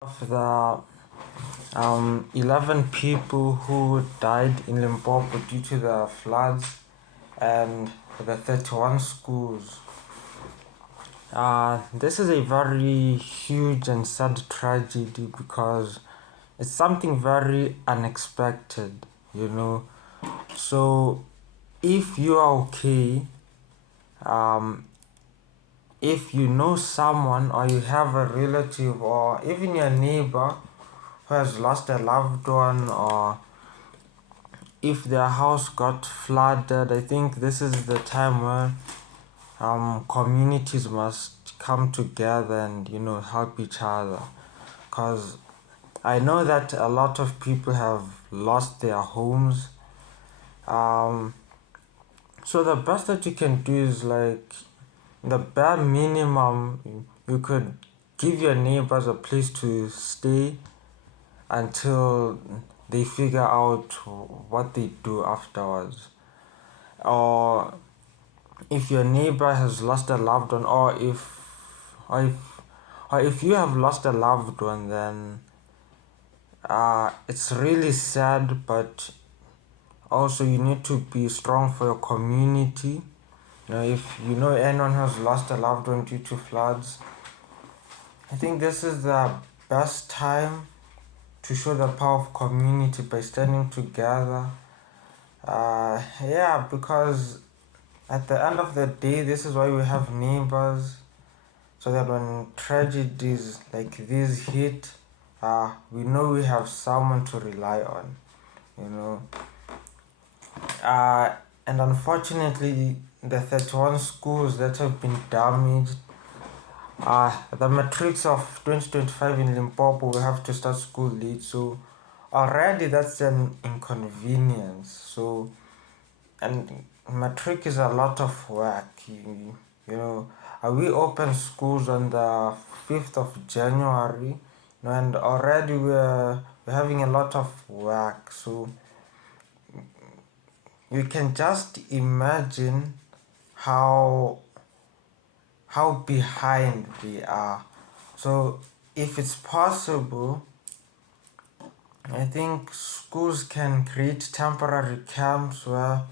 Of the 11 people who died in Limpopo due to the floods and the 31 schools. This is a very huge and sad tragedy because it's something very unexpected, you know. So, if you are okay, um, if you know someone or you have a relative or even your neighbor who has lost a loved one, or if their house got flooded, I think this is the time where communities must come together and help each other. Cause I know that a lot of people have lost their homes. Um, so the best that you can do is like the bare minimum. You could give your neighbors a place to stay until they figure out what they do afterwards. Or if your neighbor has lost a loved one, or if or if you have lost a loved one, then it's really sad, but also you need to be strong for your community. If you know anyone has lost a loved one due to floods, I think this is the best time to show the power of community by standing together. Yeah, because at the end of the day, this is why we have neighbors, so that when tragedies like this hit, we know we have someone to rely on, you know. Uh, and unfortunately, the 31 schools that have been damaged, the matrics of 2025 in Limpopo, we have to start school late, so already that's an inconvenience. So, and matric is a lot of work. You know, we open schools on the 5th of January, and already we're having a lot of work. So you can just imagine how behind we are. So if it's possible, I think schools can create temporary camps where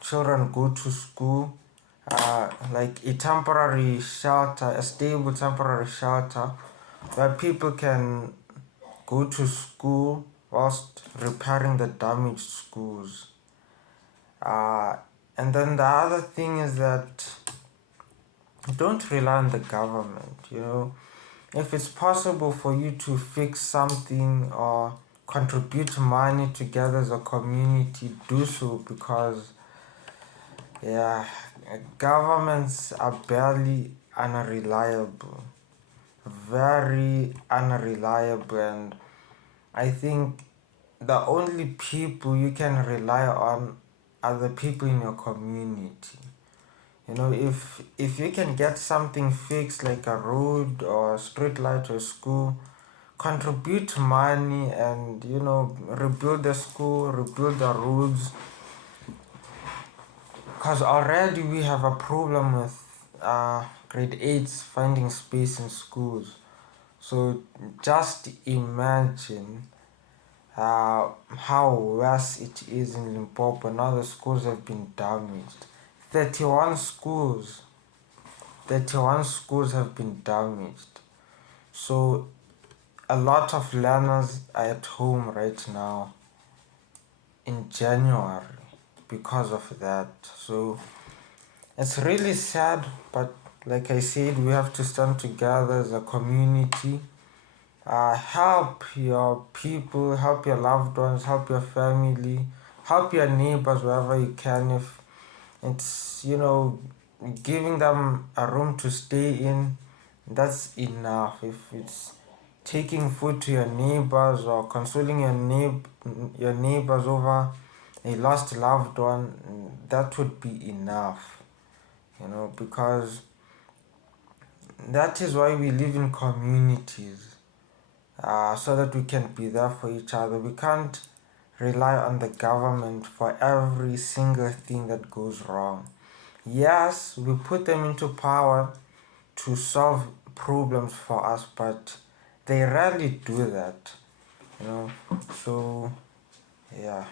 children go to school, like a temporary shelter, a stable temporary shelter where people can go to school whilst repairing the damaged schools. Uh, and then the other thing is that don't rely on the government, If it's possible for you to fix something or contribute money together as a community, do so, because yeah, governments are barely unreliable, very unreliable, and I think the only people you can rely on are the people in your community. If you can get something fixed like a road or a street light or school, contribute money and rebuild the school, rebuild the roads, because already we have a problem with grade 8s finding space in schools. So just imagine how worse it is in Limpopo. Now the schools have been damaged. 31 schools. 31 schools have been damaged. So a lot of learners are at home right now in January because of that. So it's really sad, but like I said, we have to stand together as a community. Help your people, help your loved ones, help your family, help your neighbors wherever you can. If it's, giving them a room to stay in, that's enough. If it's taking food to your neighbors or consoling your neighbors over a lost loved one, that would be enough, because that is why we live in communities, so that we can be there for each other. We can't rely on the government for every single thing that goes wrong. Yes, we put them into power to solve problems for us, but they rarely do that, you know. So yeah.